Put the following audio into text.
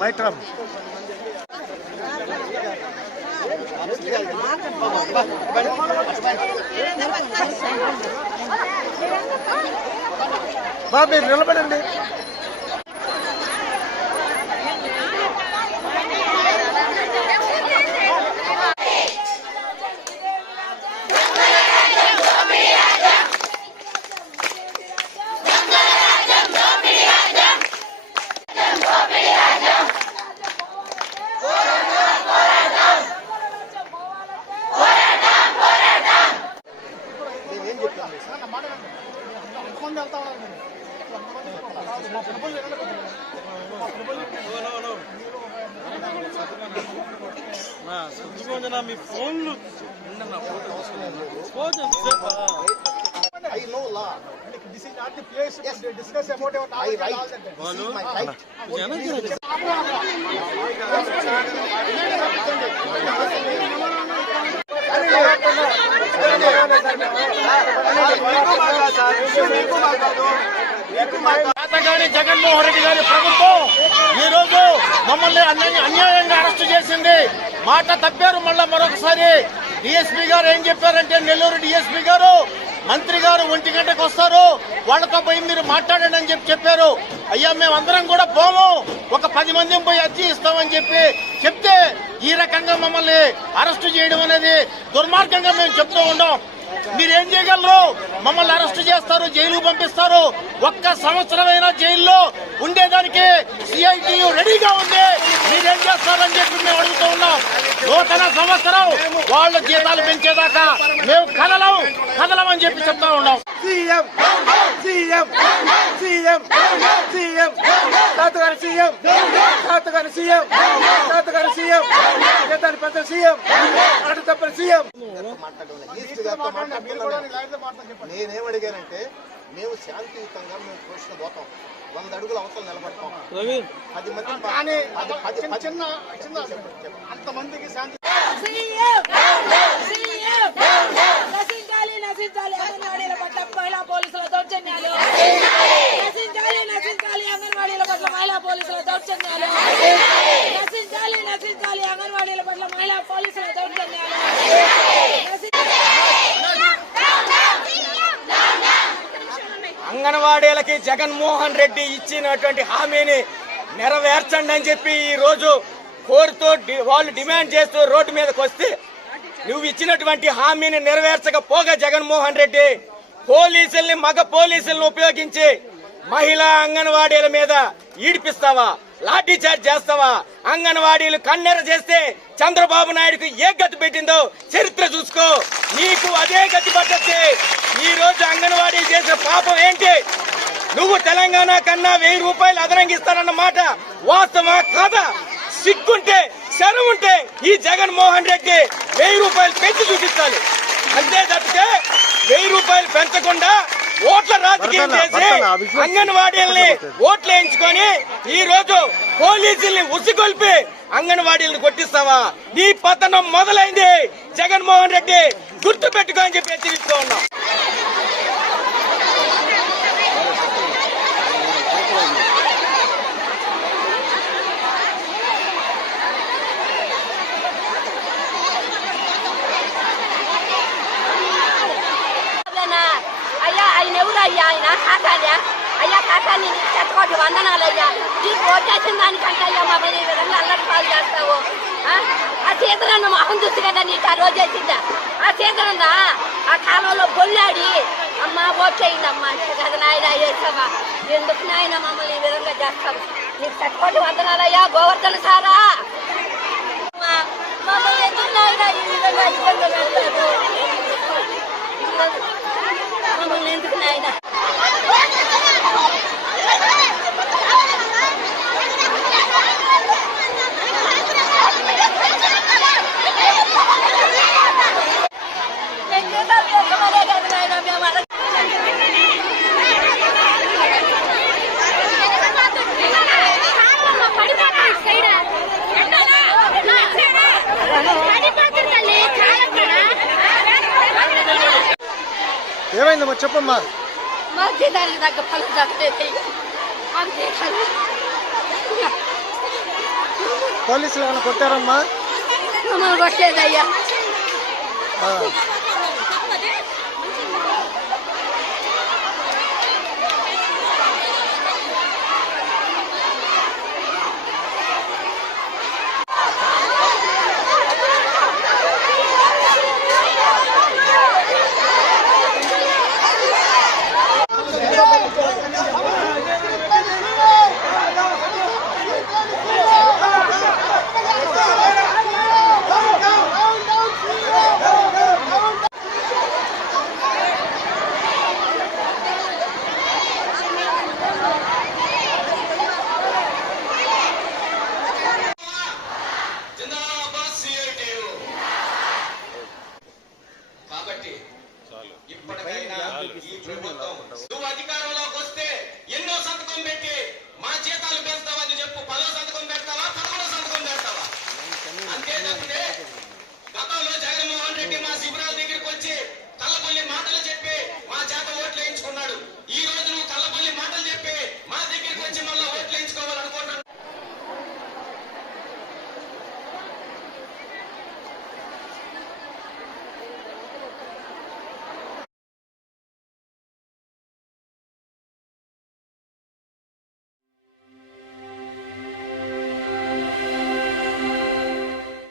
మైట్రమ్ మీరు నిలబడండి. మీ ఫోన్లు I know law. This is not the place to discuss about your right. See my right. Jaganmohan Reddy గారి ప్రభుత్వం ఈ రోజు మమ్మల్ని అన్యాయంగా అరెస్టు చేసింది. మాట తప్పారు. మళ్ళా మరొకసారి డిఎస్పీ గారు ఏం చెప్పారంటే, నెల్లూరు డిఎస్పీ గారు మంత్రి గారు 1 గంటకు వస్తారు, వాళ్ళతో పోయి మీరు మాట్లాడండి అని చెప్పారు. అయ్యా మేమందరం కూడా పోము, ఒక 10 మందిని పోయి అర్జీ ఇస్తామని చెప్తే ఈ రకంగా మమ్మల్ని అరెస్టు చేయడం అనేది దుర్మార్గంగా మేము చెప్తూ ఉన్నాం. మీరేం చేయగలరు? మమ్మల్ని అరెస్టు చేస్తారు, జైలుకు పంపిస్తారు. 1 సంవత్సరమైనా జైల్లో ఉండేదానికి సిఐటియు రెడీగా ఉంది. మీరేం చేస్తారని చెప్పి మేము అడుగుతూ ఉన్నాం. నూతన సంవత్సరం వాళ్ళ జీతాలు పెంచేదాకా మేము కదలమని చెప్పి చెప్తా ఉన్నాం. సీఎం సీఎం సీఎం సీఎం తాతగారి సీఎం తాతగారి సీఎం తాతగారి సీఎం జీతాలు పెద్ద సీఎం అటు తప్పని సీఎం. నేనేం అడిగానంటే, మేము శాంతియుతంగా మేము కోర్టులో పోతాం, 100 అడుగుల అవతల నిలబడతాం. 10 మంది అంతమందికి శాంతి నశించాలి అంగన్వాడీల పట్ల మహిళా పోలీసుల దౌర్జన్యాలు, నశించాలి అంగన్వాడీల పట్ల మహిళా పోలీసుల దౌర్జన్యాలు, నశించాలి అంగన్వాడీల పట్ల మహిళా పోలీసుల దౌర్జన్యాలు. అంగన్వాడీలకి జగన్మోహన్ రెడ్డి ఇచ్చినటువంటి హామీని నెరవేర్చండి అని చెప్పి ఈ రోజు కోరుతూ వాళ్ళు డిమాండ్ చేస్తూ రోడ్డు మీదకి వస్తే, నువ్వు ఇచ్చినటువంటి హామీని నెరవేర్చకపోగా జగన్మోహన్ రెడ్డి పోలీసుల్ని, మగ పోలీసులను ఉపయోగించి మహిళా అంగన్వాడీల మీద ఈడిపిస్తావా, లాఠీ చార్జ్ చేస్తావా? అంగన్వాడీలు కన్నెర చేస్తే చంద్రబాబు నాయుడుకు ఏ గతి పెట్టిందో చరిత్ర చూసుకో, నీకు అదే గతి పట్టొచ్చి. ఈ రోజు అంగన్వాడీలు చేసే పాపం ఏంటి? నువ్వు తెలంగాణ కన్నా 1000 రూపాయలు అదనంగా ఇస్తానన్న మాట వాస్తవా కాదా? సిగ్గుంటే శరముంటే ఈ జగన్మోహన్ రెడ్డి 1000 రూపాయలు పెంచి చూపించాలి. అంతే తప్పితే 1000 రూపాయలు పెంచకుండా ఓట్ల రాజకీయం చేసి అంగన్వాడీల్ని ఓట్లు వేయించుకొని ఈ రోజు పోలీసుల్ని ఉసిగొల్పి అంగన్వాడీలను కొట్టిస్తావా? నీ పతనం మొదలైంది జగన్మోహన్ రెడ్డి, గుర్తు పెట్టుకో అని చెప్పి హెచ్చరిస్తూ ఉన్నాం. అయ్యా ఆయన కాకాలే అయ్యా కాకాని చెత్తకోటి వందనాలయ్యా. నీకు ఓటేసిన దానికంటే అయ్యా మమ్మల్ని ఈ విధంగా అల్లరి పాలు చేస్తావు. ఆ సీతనన్న మొహం చూసి కదా నీకు ఆ రోజు వేసిందా? ఆ సీతనన్న ఆ కాలంలో బొల్లాడి అమ్మ ఓట్లేయండి అమ్మ అంటే కదా నాయన వేసావా? ఎందుకు నాయన మమ్మల్ని ఈ విధంగా చేస్తావు? నీకు చెత్తకోటి వందనాలయ్యా. గోవర్ధన సారా మమ్మల్ని ఎందుకు నాయన ఈ విధంగా ఇబ్బంది పెడతారు? మమ్మల్ని ఎందుకు నాయన? ఏమైందమ్మా చెప్పమ్మా. మా జీతానికి తగ్గ ఫలం దక్కలేదు అంతే కదా. పోలీసులు ఏమైనా కొట్టారమ్మా? మమ్మల్ని కొట్టలేదయ్యా. ఆ.